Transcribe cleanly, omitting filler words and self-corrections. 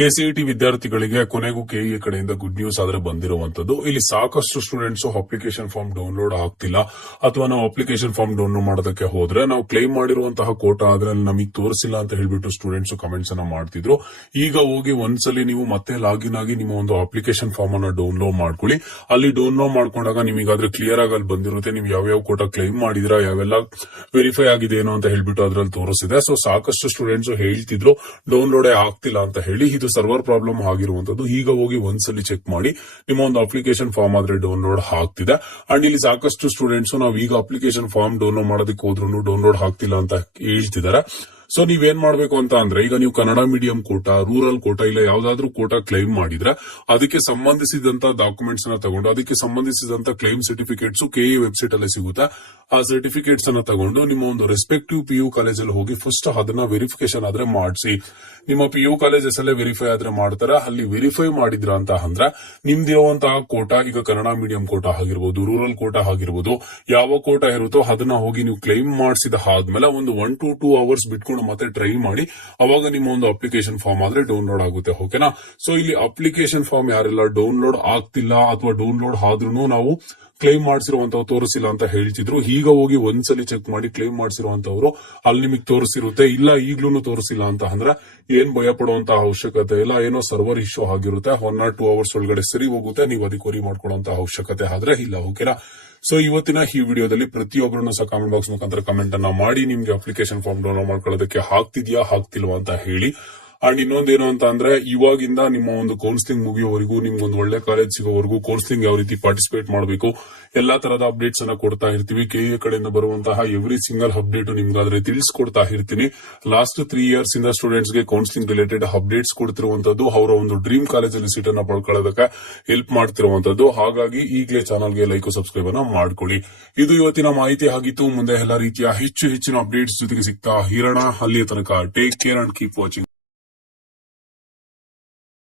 KCET ವಿದ್ಯಾರ್ಥಿಗಳಿಗೆ ಕೊನೆಗೂ KEA ಕಡೆಯಿಂದ ಗುಡ್ ನ್ಯೂಸ್ ಆದ್ರೆ ಬಂದಿರುವಂತದ್ದು. ಇಲ್ಲಿ ಸಾಕಷ್ಟು ಸ್ಟೂಡೆಂಟ್ಸ್ ಅಪ್ಲಿಕೇಶನ್ ಫಾರ್ಮ್ ಡೌನ್ಲೋಡ್ ಆಗ್ತಿಲ್ಲ, ಅಥವಾ ನಾವು ಅಪ್ಲಿಕೇಶನ್ ಫಾರ್ಮ್ ಡೌನ್ಲೋಡ್ ಮಾಡೋದಕ್ಕೆ ಹೋದ್ರೆ ನಾವು ಕ್ಲೈಮ್ ಮಾಡಿರುವಂತಹ ಕೋಟಾ ಆದ್ರೆ ನಮಗೆ ತೋರಿಸಿಲ್ಲ ಅಂತ ಹೇಳ್ಬಿಟ್ಟು ಸ್ಟೂಡೆಂಟ್ಸ್ ಕಮೆಂಟ್ಸ್ ಅನ್ನ ಮಾಡ್ತಿದ್ರು. ಈಗ ಹೋಗಿ ಒಂದ್ಸಲಿ ನೀವು ಮತ್ತೆ ಲಾಗಿನ್ ಆಗಿ ನಿಮ್ಮ ಒಂದು ಅಪ್ಲಿಕೇಶನ್ ಫಾರ್ಮ್ ಅನ್ನ ಡೌನ್ಲೋಡ್ ಮಾಡ್ಕೊಳ್ಳಿ. ಅಲ್ಲಿ ಡೌನ್ಲೋಡ್ ಮಾಡ್ಕೊಂಡಾಗ ನಿಮಗಾದ್ರೆ ಕ್ಲಿಯರ್ ಆಗಿ ಅಲ್ಲಿ ಬಂದಿರುತ್ತೆ ನೀವು ಯಾವ್ಯಾವ ಕೋಟಾ ಕ್ಲೈಮ್ ಮಾಡಿದಿರಾ, ಯಾವೆಲ್ಲ ವೆರಿಫೈ ಆಗಿದೆ ಏನೋ ಅಂತ ಹೇಳ್ಬಿಟ್ಟು ಅದ್ರಲ್ಲಿ ತೋರಿಸಿದೆ. ಸೊ ಸಾಕಷ್ಟು ಸ್ಟೂಡೆಂಟ್ಸ್ ಹೇಳ್ತಿದ್ರು ಡೌನ್ಲೋಡೇ ಆಗ್ತಿಲ್ಲ ಅಂತ ಹೇಳಿ. ಇದು ಸರ್ವರ್ ಪ್ರಾಬ್ಲಮ್ ಆಗಿರುವಂತದ್ದು. ಈಗ ಹೋಗಿ ಒಂದ್ಸಲಿ ಚೆಕ್ ಮಾಡಿ ನಿಮ್ಮ ಒಂದು ಅಪ್ಲಿಕೇಶನ್ ಫಾರ್ಮ್ ಆದ್ರೆ ಡೌನ್ಲೋಡ್ ಆಗ್ತಿದೆ. ಅಂಡ್ ಇಲ್ಲಿ ಸಾಕಷ್ಟು ಸ್ಟೂಡೆಂಟ್ಸ್ ನಾವು ಈಗ ಅಪ್ಲಿಕೇಶನ್ ಫಾರ್ಮ್ ಡೌನ್ಲೋಡ್ ಮಾಡೋದಕ್ಕೆ ಹೋದ್ರು ಡೌನ್ಲೋಡ್ ಆಗ್ತಿಲ್ಲ ಅಂತ ಹೇಳ್ತಿದ್ದಾರೆ. ಸೊ ನೀವೇನ್ ಮಾಡ್ಬೇಕು ಅಂತ ಅಂದ್ರೆ, ಈಗ ನೀವು ಕನ್ನಡ ಮೀಡಿಯಂ ಕೋಟಾ, ರೂರಲ್ ಕೋಟಾ ಇಲ್ಲ ಯಾವ್ದಾದ್ರು ಕೋಟಾ ಕ್ಲೈಮ್ ಮಾಡಿದ್ರೆ ಅದಕ್ಕೆ ಸಂಬಂಧಿಸಿದಂತ ಡಾಕ್ಯುಮೆಂಟ್ಸ್ ಅನ್ನ ತಗೊಂಡು ಅದಕ್ಕೆ ಸಂಬಂಧಿಸಿದಂತ ಕ್ಲೈಮ್ ಸರ್ಟಿಫಿಕೇಟ್ಸ್ ಕೆಇ ವೆಬ್ಸೈಟ್ ಅಲ್ಲೇ ಸಿಗುತ್ತೆ. ಆ ಸರ್ಟಿಫಿಕೇಟ್ಸ್ ಅನ್ನ ತಗೊಂಡು ನಿಮ್ಮ ಒಂದು ರೆಸ್ಪೆಕ್ಟಿವ್ ಪಿಯು ಕಾಲೇಜಲ್ಲಿ ಹೋಗಿ ಫಸ್ಟ್ ಅದನ್ನ ವೆರಿಫಿಕೇಶನ್ ಆದ್ರೆ ಮಾಡಿಸಿ. ನಿಮ್ಮ ಪಿಯು ಕಾಲೇಜಸ್ ಅಲ್ಲೇ ವೆರಿಫೈ ಆದ್ರೆ ಮಾಡ್ತಾರೆ. ಅಲ್ಲಿ ವೆರಿಫೈ ಮಾಡಿದ್ರ ಅಂತ ಅಂದ್ರೆ ನಿಮ್ದಿರುವಂತಹ ಕೋಟಾ, ಈಗ ಕನ್ನಡ ಮೀಡಿಯಂ ಕೋಟಾ ಆಗಿರ್ಬೋದು, ರೂರಲ್ ಕೋಟಾ ಆಗಿರ್ಬೋದು, ಯಾವ ಕೋಟಾ ಇರುತ್ತೋ ಅದನ್ನ ಹೋಗಿ ನೀವು ಕ್ಲೈಮ್ ಮಾಡಿಸಿದ ಆದ್ಮೇಲೆ ಒಂದು 1 to 2 hours ಬಿಟ್ಕೊಂಡು ಮತ್ತೆ ಟ್ರೈ ಮಾಡಿ. ಅವಾಗ ನಿಮ್ಮ ಒಂದು ಅಪ್ಲಿಕೇಶನ್ ಫಾರ್ಮ್ ಆದ್ರೆ ಡೌನ್ಲೋಡ್ ಆಗುತ್ತೆ. ಓಕೆನಾ? ಸೊ ಇಲ್ಲಿ ಅಪ್ಲಿಕೇಶನ್ ಫಾರ್ಮ್ ಯಾರೆಲ್ಲ ಡೌನ್ಲೋಡ್ ಆಗ್ತಿಲ್ಲ ಅಥವಾ ಡೌನ್ಲೋಡ್ ಆದ್ರೂ ನಾವು ಕ್ಲೈಮ್ ಮಾಡಿಸಿರುವಂತವ್ರು ತೋರಿಸಿಲ್ಲ ಅಂತ ಹೇಳ್ತಿದ್ರು, ಈಗ ಹೋಗಿ ಒಂದ್ಸಲಿ ಚೆಕ್ ಮಾಡಿ ಕ್ಲೈಮ್ ಮಾಡಿಸಿರುವಂತವ್ರು ಅಲ್ಲಿ ನಿಮಗೆ ತೋರಿಸಿರುತ್ತೆ. ಇಲ್ಲ ಈಗ್ಲೂ ತೋರಿಸಿಲ್ಲ ಅಂತ ಅಂದ್ರೆ ಏನ್ ಭಯ ಪಡುವಂತ ಅವಶ್ಯಕತೆ ಇಲ್ಲ. ಏನೋ ಸರ್ವರ್ ಇಶ್ಯೂ ಆಗಿರುತ್ತೆ, 1 or 2 hours ಒಳಗಡೆ ಸರಿ ಹೋಗುತ್ತೆ. ನೀವು ಅದಕ್ಕೆ ವರಿ ಮಾಡ್ಕೊಳ್ಳುವಂತ ಅವಶ್ಯಕತೆ ಆದ್ರೆ ಇಲ್ಲ. ಓಕೆನಾ? ಸೊ ಇವತ್ತಿನ ಈ ವಿಡಿಯೋದಲ್ಲಿ ಪ್ರತಿಯೊಬ್ಬರನ್ನು ಸಹ ಕಾಮೆಂಟ್ ಬಾಕ್ಸ್ ಮುಖಾಂತರ ಕಮೆಂಟ್ ಅನ್ನ ಮಾಡಿ ನಿಮ್ಗೆ ಅಪ್ಲಿಕೇಶನ್ ಫಾರ್ಮ್ ಡೌನ್ಲೋಡ್ ಮಾಡ್ಕೊಳ್ಳೋದಕ್ಕೆ ಆಗ್ತಿದ್ಯಾ ಆಗ್ತಿಲ್ವಾ ಅಂತ ಹೇಳಿ. ಅಂಡ್ ಇನ್ನೊಂದೇನು ಅಂತ ಅಂದ್ರೆ, ಇವಾಗಿಂದ ನಿಮ್ಮ ಒಂದು ಕೌನ್ಸಿಲಿಂಗ್ ಮುಗಿಯೋವರೆಗೂ, ನಿಮ್ಗೊಂದು ಒಳ್ಳೆ ಕಾಲೇಜ್ ಸಿಗೋವರೆಗೂ ಕೌನ್ಸಿಲಿಂಗ್ ಯಾವ ರೀತಿ ಪಾರ್ಟಿಸಿಪೇಟ್ ಮಾಡಬೇಕು, ಎಲ್ಲಾ ತರದ ಅಪ್ಡೇಟ್ಸ್ ಅನ್ನ ಕೊಡ್ತಾ ಇರ್ತೀವಿ. ಕೆಇಎ ಕಡೆಯಿಂದ ಬರುವಂತಹ ಎವ್ರಿ ಸಿಂಗಲ್ ಅಪ್ಡೇಟ್ ನಿಮ್ಗಾದ್ರೆ ತಿಳಿಸ್ಕೊಡ್ತಾ ಇರ್ತೀನಿ. ಲಾಸ್ಟ್ 3 years ಇಂದ ಸ್ಟೂಡೆಂಟ್ಸ್ ಗೆ ಕೌನ್ಸಿಲಿಂಗ್ ರಿಲೇಟೆಡ್ ಅಪ್ಡೇಟ್ಸ್ ಕೊಡ್ತಿರುವಂತದ್ದು, ಅವರ ಒಂದು ಡ್ರೀಮ್ ಕಾಲೇಜಲ್ಲಿ ಸೀಟ್ ಅನ್ನ ಪಡ್ಕೊಳ್ಳೋದಕ್ಕೆ ಹೆಲ್ಪ್ ಮಾಡ್ತಿರುವಂತದ್ದು. ಹಾಗಾಗಿ ಈಗಲೇ ಚಾನಲ್ಗೆ ಲೈಕ್ ಸಬ್ಸ್ಕ್ರೈಬ್ ಅನ್ನ ಮಾಡ್ಕೊಳ್ಳಿ. ಇದು ಇವತ್ತಿನ ಮಾಹಿತಿ ಆಗಿತ್ತು. ಮುಂದೆ ಎಲ್ಲಾ ರೀತಿಯ ಹೆಚ್ಚಿನ ಅಪ್ಡೇಟ್ಸ್ ಜೊತೆಗೆ ಸಿಗ್ತಾ ಇರೋಣ. ಅಲ್ಲಿಯ ತನಕ take care and keep watching.